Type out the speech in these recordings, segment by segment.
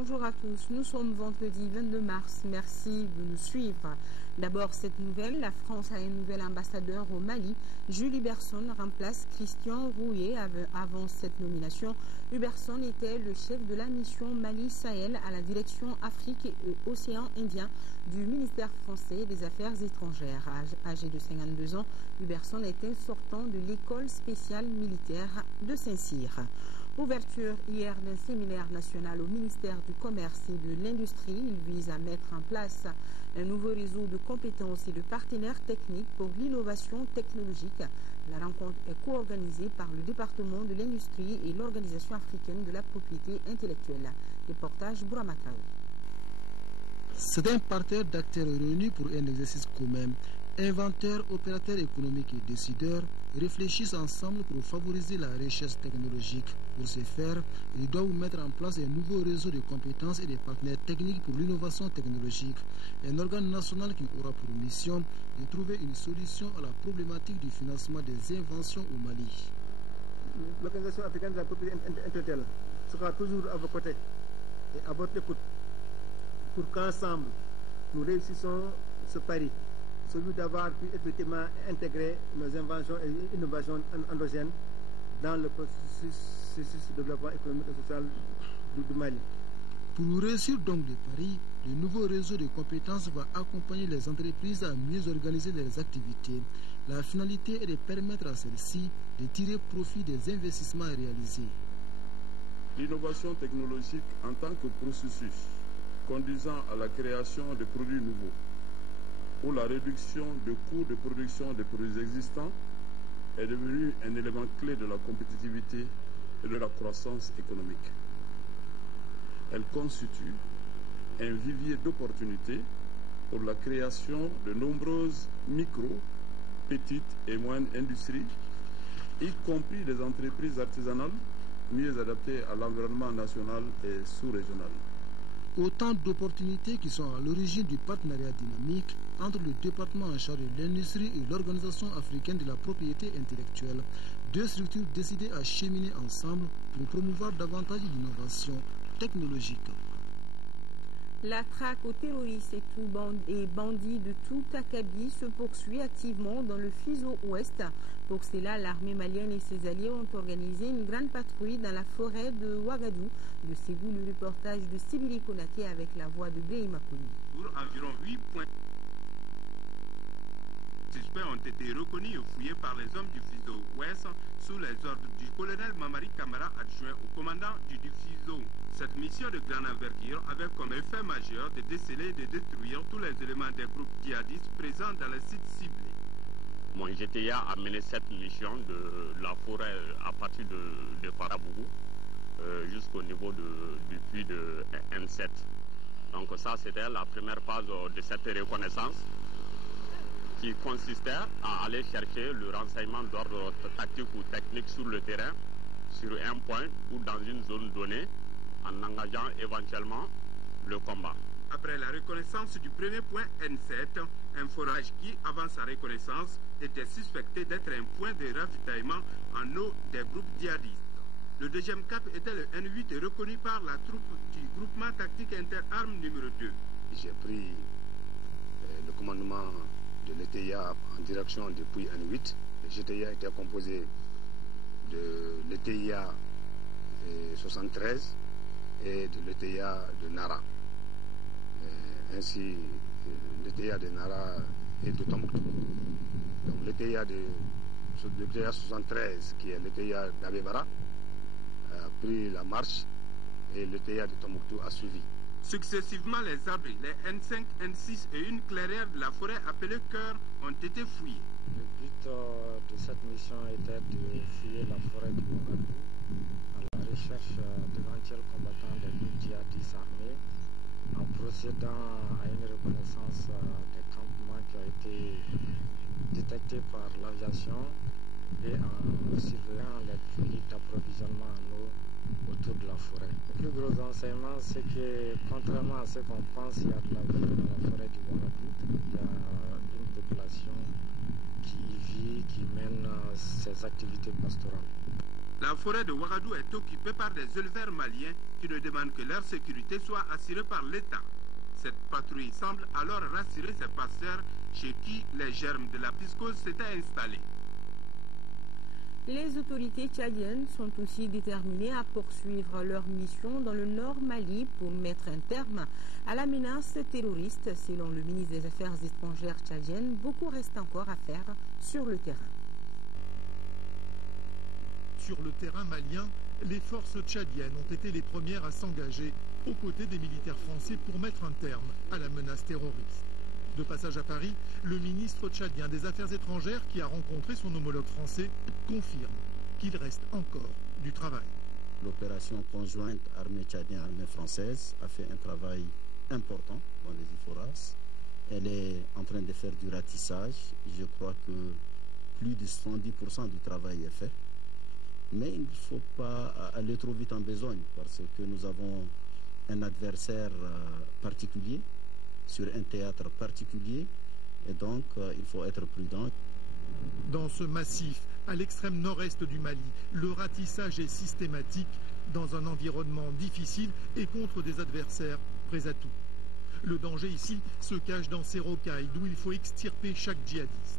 bonjour à tous. Nous sommes vendredi 22 mars. Merci de nous suivre. D'abord, cette nouvelle. La France a un nouvel ambassadeur au Mali. Jules Huberson remplace Christian Rouillet. Avant cette nomination, Huberson était le chef de la mission Mali-Sahel à la direction Afrique et Océan Indien du ministère français des Affaires étrangères. Âgé de 52 ans, Huberson est un sortant de l'école spéciale militaire de Saint-Cyr. Ouverture hier d'un séminaire national au ministère du Commerce et de l'Industrie. Il vise à mettre en place un nouveau réseau de compétences et de partenaires techniques pour l'innovation technologique. La rencontre est co-organisée par le département de l'Industrie et l'Organisation africaine de la propriété intellectuelle. Reportage Bouramakao. C'est un parterre d'acteurs réunis pour un exercice commun. Inventeurs, opérateurs économiques et décideurs réfléchissent ensemble pour favoriser la recherche technologique. Pour ce faire, ils doivent mettre en place un nouveau réseau de compétences et de partenaires techniques pour l'innovation technologique. Un organe national qui aura pour mission de trouver une solution à la problématique du financement des inventions au Mali. L'Organisation africaine de la propriété intellectuelle sera toujours à vos côtés et à votre écoute pour qu'ensemble nous réussissons ce pari, celui d'avoir pu effectivement intégrer nos inventions et innovations endogènes dans le processus de développement économique et social du Mali. Pour réussir donc le pari, le nouveau réseau de compétences va accompagner les entreprises à mieux organiser leurs activités. La finalité est de permettre à celles-ci de tirer profit des investissements réalisés. L'innovation technologique en tant que processus conduisant à la création de produits nouveaux ou la réduction des coûts de production des produits existants est devenu un élément clé de la compétitivité et de la croissance économique. Elle constitue un vivier d'opportunités pour la création de nombreuses micro, petites et moyennes industries, y compris des entreprises artisanales mieux adaptées à l'environnement national et sous-régional. Autant d'opportunités qui sont à l'origine du partenariat dynamique entre le département en charge de l'industrie et l'Organisation africaine de la propriété intellectuelle, deux structures décidées à cheminer ensemble pour promouvoir davantage d'innovation technologique. La traque aux terroristes et bandits de tout acabit se poursuit activement dans le Fizo Ouest. Pour cela, l'armée malienne et ses alliés ont organisé une grande patrouille dans la forêt de Ouagadou. De Ségou, le reportage de Sibili Konaté avec la voix de Brahima Kouni. Pour environ 8 points suspects ont été reconnus et fouillés par les hommes du Fizo Ouest sous les ordres du colonel Mamari Kamara, adjoint au commandant du Fizo. Cette mission de grande envergure avait comme effet majeur de déceler et de détruire tous les éléments des groupes djihadistes présents dans les sites ciblés. Mon GTA a mené cette mission de la forêt à partir de Farabougou jusqu'au niveau du puits de N7. Donc ça, c'était la première phase de cette reconnaissance qui consistait à aller chercher le renseignement d'ordre tactique ou technique sur le terrain, sur un point ou dans une zone donnée, en engageant éventuellement le combat. Après la reconnaissance du premier point N7, un forage qui, avant sa reconnaissance, était suspecté d'être un point de ravitaillement en eau des groupes djihadistes. Le deuxième cap était le N8 reconnu par la troupe du groupement tactique interarmes numéro 2. J'ai pris le commandement de l'ETIA en direction du puits N8. Le GTA était composé de l'ETIA 73 et de l'ETIA de Nara. Ainsi, l'ETIA de Nara et de Tombouctou. Donc l'ETIA 73, qui est l'ETIA d'Abebara, a pris la marche et l'ETIA de Tombouctou a suivi. Successivement, les abris, les N5, N6 et une clairière de la forêt appelée Cœur ont été fouillés. Le but de cette mission était de fouiller la forêt de Ouagadou à la recherche d'éventuels combattants des groupes djihadistes armés en procédant à une reconnaissance des campements qui ont été détectés par l'aviation et en surveillant les puits d'approvisionnement en eau autour de la forêt. Le plus gros enseignement, c'est que contrairement à ce qu'on pense, il y a de la vie dans la forêt du Ouagadou. Il y a une population qui y vit, qui mène ses activités pastorales. La forêt de Ouagadougou est occupée par des éleveurs maliens qui ne demandent que leur sécurité soit assurée par l'État. Cette patrouille semble alors rassurer ces pasteurs chez qui les germes de la piscose s'étaient installés. Les autorités tchadiennes sont aussi déterminées à poursuivre leur mission dans le nord Mali pour mettre un terme à la menace terroriste. Selon le ministre des Affaires étrangères tchadienne, beaucoup reste encore à faire sur le terrain. Sur le terrain malien, les forces tchadiennes ont été les premières à s'engager aux côtés des militaires français pour mettre un terme à la menace terroriste. De passage à Paris, le ministre tchadien des Affaires étrangères, qui a rencontré son homologue français, confirme qu'il reste encore du travail. L'opération conjointe armée tchadienne-armée française a fait un travail important dans les IFORAS. Elle est en train de faire du ratissage. Je crois que plus de 70% du travail est fait. Mais il ne faut pas aller trop vite en besogne parce que nous avons un adversaire particulier sur un théâtre particulier et donc il faut être prudent. Dans ce massif, à l'extrême nord-est du Mali, le ratissage est systématique dans un environnement difficile et contre des adversaires prêts à tout. Le danger ici se cache dans ces rocailles d'où il faut extirper chaque djihadiste.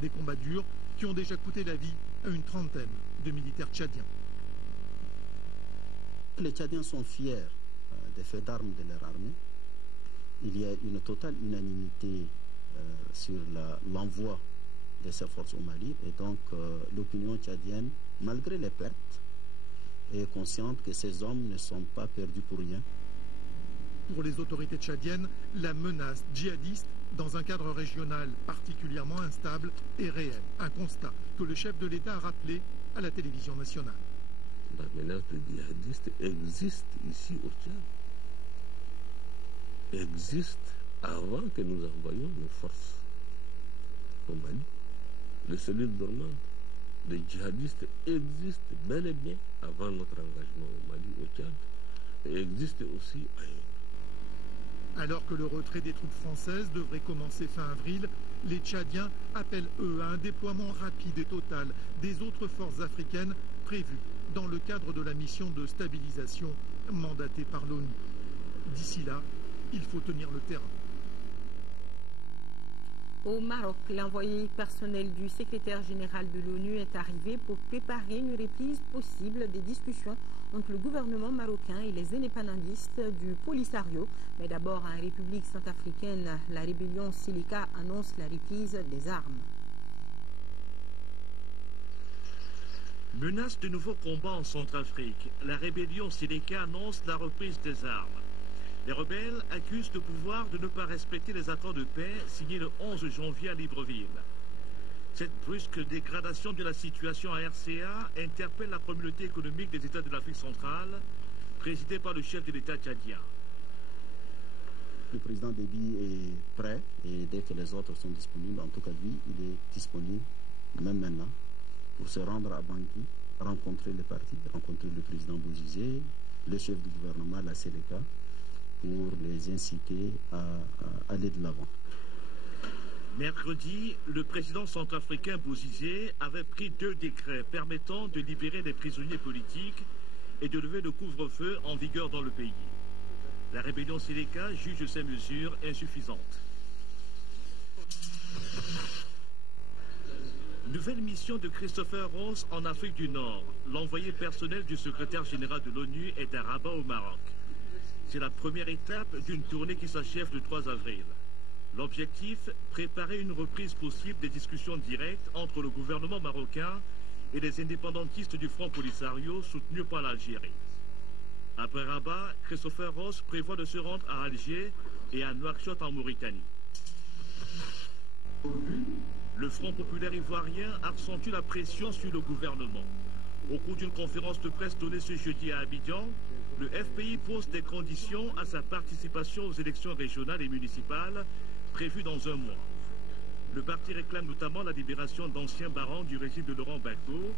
Des combats durs qui ont déjà coûté la vie à une trentaine de militaires tchadiens. Les Tchadiens sont fiers des faits d'armes de leur armée. Il y a une totale unanimité sur l'envoi de ces forces au Mali et donc l'opinion tchadienne, malgré les pertes, est consciente que ces hommes ne sont pas perdus pour rien. Pour les autorités tchadiennes, la menace djihadiste dans un cadre régional particulièrement instable est réelle. Un constat que le chef de l'État a rappelé à la télévision nationale. La menace de djihadistes existe ici au Tchad. Existe avant que nous envoyions nos forces au Mali. Les cellules dormantes des djihadistes existent bel et bien avant notre engagement au Mali, au Tchad, et existent aussi ailleurs. Alors que le retrait des troupes françaises devrait commencer fin avril, les Tchadiens appellent eux à un déploiement rapide et total des autres forces africaines prévues dans le cadre de la mission de stabilisation mandatée par l'ONU. D'ici là, il faut tenir le terrain. Au Maroc, l'envoyé personnel du secrétaire général de l'ONU est arrivé pour préparer une reprise possible des discussions entre le gouvernement marocain et les indépendantistes du Polisario. Mais d'abord, en République centrafricaine, la rébellion Silika annonce la reprise des armes. Menace de nouveaux combats en Centrafrique. La rébellion Silika annonce la reprise des armes. Les rebelles accusent le pouvoir de ne pas respecter les accords de paix signés le 11 janvier à Libreville. Cette brusque dégradation de la situation à RCA interpelle la communauté économique des États de l'Afrique centrale, présidée par le chef de l'État tchadien. Le président Déby est prêt et dès que les autres sont disponibles, en tout cas lui, il est disponible, même maintenant, pour se rendre à Bangui, rencontrer les partis, rencontrer le président Bozizé, le chef du gouvernement, la Seleka, pour les inciter à aller de l'avant. Mercredi, le président centrafricain Bozizé avait pris 2 décrets permettant de libérer les prisonniers politiques et de lever le couvre-feu en vigueur dans le pays. La rébellion Silika juge ces mesures insuffisantes. Nouvelle mission de Christopher Ross en Afrique du Nord. L'envoyé personnel du secrétaire général de l'ONU est à Rabat au Maroc. C'est la première étape d'une tournée qui s'achève le 3 avril. L'objectif, préparer une reprise possible des discussions directes entre le gouvernement marocain et les indépendantistes du Front Polisario soutenus par l'Algérie. Après Rabat, Christopher Ross prévoit de se rendre à Alger et à Nouakchott en Mauritanie. Le Front populaire ivoirien accentue la pression sur le gouvernement. Au cours d'une conférence de presse donnée ce jeudi à Abidjan, le FPI pose des conditions à sa participation aux élections régionales et municipales prévues dans un mois. Le parti réclame notamment la libération d'anciens barons du régime de Laurent Gbagbo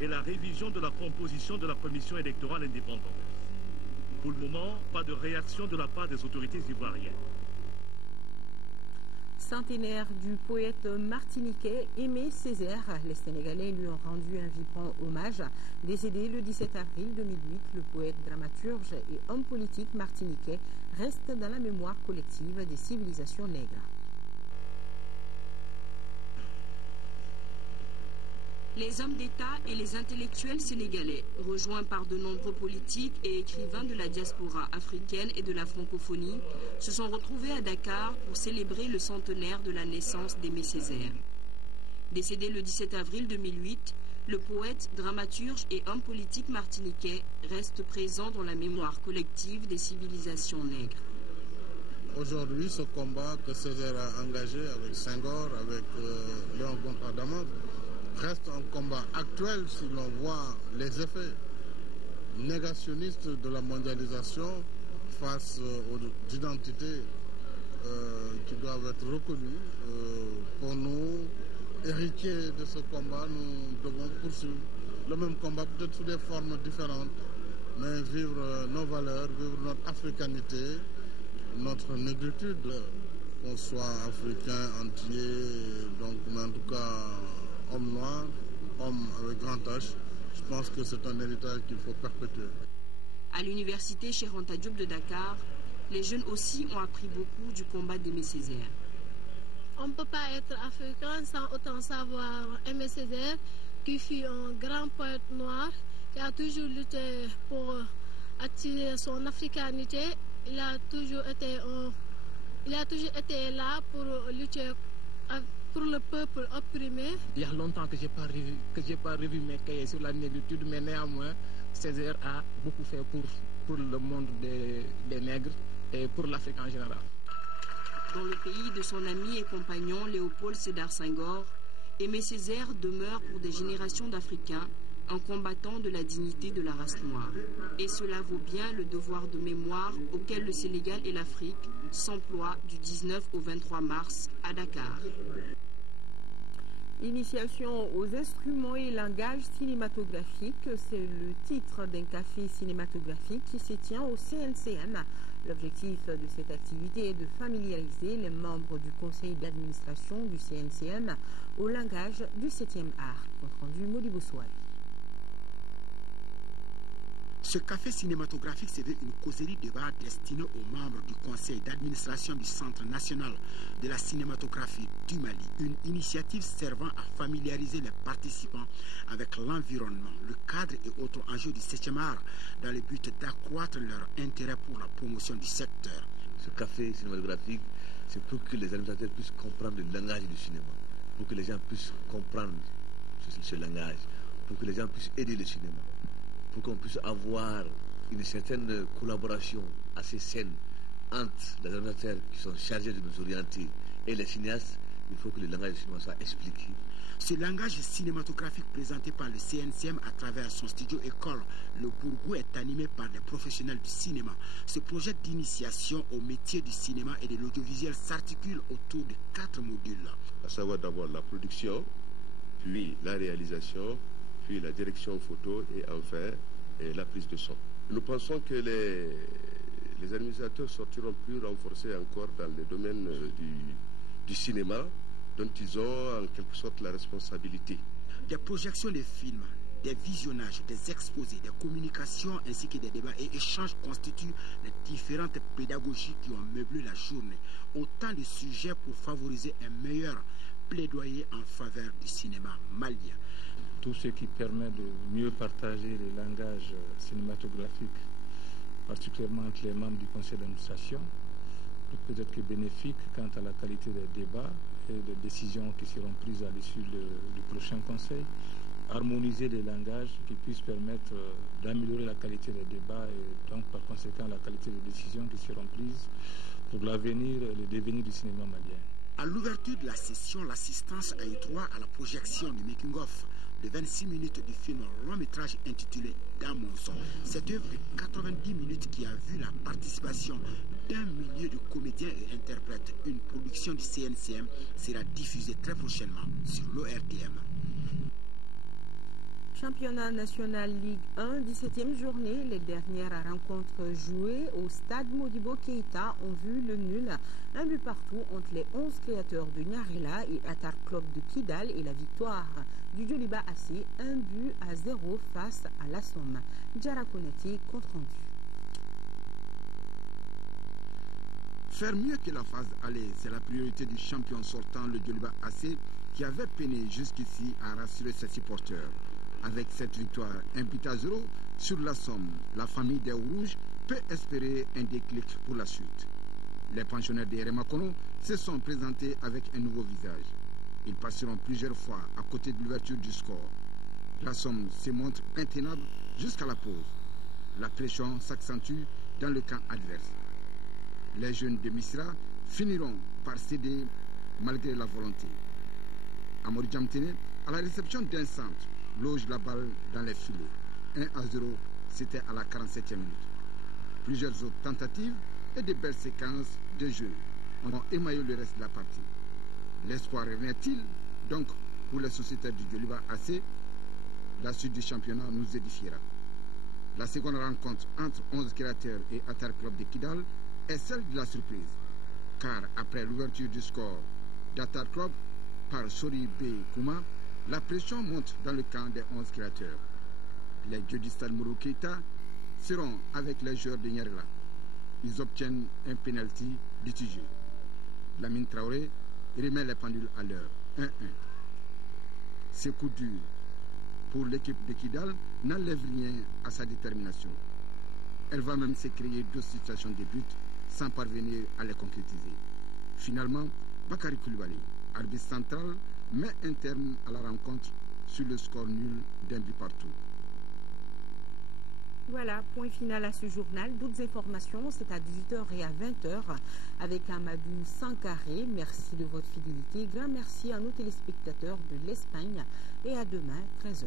et la révision de la composition de la commission électorale indépendante. Pour le moment, pas de réaction de la part des autorités ivoiriennes. Centenaire du poète martiniquais Aimé Césaire, les Sénégalais lui ont rendu un vibrant hommage. Décédé le 17 avril 2008, le poète, dramaturge et homme politique martiniquais reste dans la mémoire collective des civilisations nègres. Les hommes d'État et les intellectuels sénégalais, rejoints par de nombreux politiques et écrivains de la diaspora africaine et de la francophonie, se sont retrouvés à Dakar pour célébrer le centenaire de la naissance d'Aimé Césaire. Décédé le 17 avril 2008, le poète, dramaturge et homme politique martiniquais reste présent dans la mémoire collective des civilisations nègres. Aujourd'hui, ce combat que Césaire a engagé avec Senghor, avec Léon Adama, reste un combat actuel si l'on voit les effets négationnistes de la mondialisation face aux identités qui doivent être reconnues. Pour nous, héritiers de ce combat, nous devons poursuivre le même combat, peut-être sous des formes différentes, mais vivre nos valeurs, vivre notre africanité, notre négritude, qu'on soit africain entier, donc, mais en tout cas homme noir, homme avec grand H, je pense que c'est un héritage qu'il faut perpétuer. À l'université Cheikh Anta Diop de Dakar, les jeunes aussi ont appris beaucoup du combat d'Aimé Césaire. On ne peut pas être africain sans autant savoir Aimé Césaire, qui fut un grand poète noir, qui a toujours lutté pour attirer son africanité. Il a toujours été là pour lutter pour le peuple opprimé. Il y a longtemps que j'ai pas revu mes cahiers sur la négritude, mais néanmoins, Césaire a beaucoup fait pour le monde des nègres et pour l'Afrique en général. Dans le pays de son ami et compagnon Léopold Sédar Senghor, Aimé Césaire demeure pour des générations d'Africains un combattant de la dignité de la race noire. Et cela vaut bien le devoir de mémoire auquel le Sénégal et l'Afrique s'emploient du 19 au 23 mars à Dakar. Initiation aux instruments et langages cinématographiques, c'est le titre d'un café cinématographique qui se tient au CNCM. L'objectif de cette activité est de familiariser les membres du conseil d'administration du CNCM au langage du 7e art. Compte rendu Modibo Souari. Ce café cinématographique se veut une causerie débat destinée aux membres du conseil d'administration du Centre national de la cinématographie du Mali. Une initiative servant à familiariser les participants avec l'environnement, le cadre et autres enjeux du 7e art dans le but d'accroître leur intérêt pour la promotion du secteur. Ce café cinématographique, c'est pour que les administrateurs puissent comprendre le langage du cinéma, pour que les gens puissent comprendre ce langage, pour que les gens puissent aider le cinéma, pour qu'on puisse avoir une certaine collaboration assez saine entre les animateurs qui sont chargés de nous orienter et les cinéastes. Il faut que le langage du cinéma soit expliqué. Ce langage cinématographique présenté par le CNCM à travers son studio école, le Bourgou, est animé par des professionnels du cinéma. Ce projet d'initiation au métier du cinéma et de l'audiovisuel s'articule autour de 4 modules. À savoir d'abord la production, puis la réalisation, puis la direction photo et enfin la prise de son. Nous pensons que les administrateurs sortiront plus renforcés encore dans le domaine du cinéma, dont ils ont en quelque sorte la responsabilité. Des projections de films, des visionnages, des exposés, des communications ainsi que des débats et échanges constituent les différentes pédagogies qui ont meublé la journée. Autant de sujets pour favoriser un meilleur plaidoyer en faveur du cinéma malien. Tout ce qui permet de mieux partager les langages cinématographiques, particulièrement entre les membres du conseil d'administration, peut être que bénéfique quant à la qualité des débats et des décisions qui seront prises à l'issue du prochain conseil. Harmoniser les langages qui puissent permettre d'améliorer la qualité des débats et donc par conséquent la qualité des décisions qui seront prises pour l'avenir et le devenir du cinéma malien. À l'ouverture de la session, l'assistance a eu droit à la projection du making-of de 26 minutes du film long-métrage intitulé Dans mon son. Cette œuvre de 90 minutes qui a vu la participation d'un millier de comédiens et interprètes, une production du CNCM, sera diffusée très prochainement sur l'ORTM. Championnat national Ligue 1, 17e journée. Les dernières rencontres jouées au stade Modibo Keïta ont vu le nul, un but partout entre les 11 créateurs de Nyarela et Atar Club de Kidal et la victoire du Djoliba AC, 1-0 face à la Somme. Diara Koneti, compte rendu. Faire mieux que la phase aller, c'est la priorité du champion sortant, le Djoliba AC, qui avait peiné jusqu'ici à rassurer ses supporters. Avec cette victoire, 1-0 sur la Somme, la famille des Rouges peut espérer un déclic pour la suite. Les pensionnaires des Remakono se sont présentés avec un nouveau visage. Ils passeront plusieurs fois à côté de l'ouverture du score. La Somme se montre intenable jusqu'à la pause. La pression s'accentue dans le camp adverse. Les jeunes de Misra finiront par céder malgré la volonté. Amory Djamtene, à la réception d'un centre, loge la balle dans les filets. 1-0, c'était à la 47e minute. Plusieurs autres tentatives et de belles séquences de jeu ont émaillé le reste de la partie. L'espoir revient-il donc pour les sociétaires du Djoliba AC? La suite du championnat nous édifiera. La seconde rencontre entre 11 créateurs et Atar Club de Kidal est celle de la surprise. Car après l'ouverture du score d'Atar Club par Sori B. Kouma, la pression monte dans le camp des 11 créateurs. Les dieux du stade Modibo Keïta seront avec les joueurs de Nyarela. Ils obtiennent un penalty litigé. Lamine Traoré remet les pendules à l'heure. 1-1. Ce coup dur pour l'équipe de Kidal n'enlève rien à sa détermination. Elle va même se créer d'autres situations de but sans parvenir à les concrétiser. Finalement, Bakary Koulibaly, arbitre central, met un terme à la rencontre sur le score nul d'un but partout. Voilà, point final à ce journal. D'autres informations, c'est à 18h et à 20h avec Amadou Sankaré. Merci de votre fidélité. Grand merci à nos téléspectateurs de l'Espagne et à demain, 13h.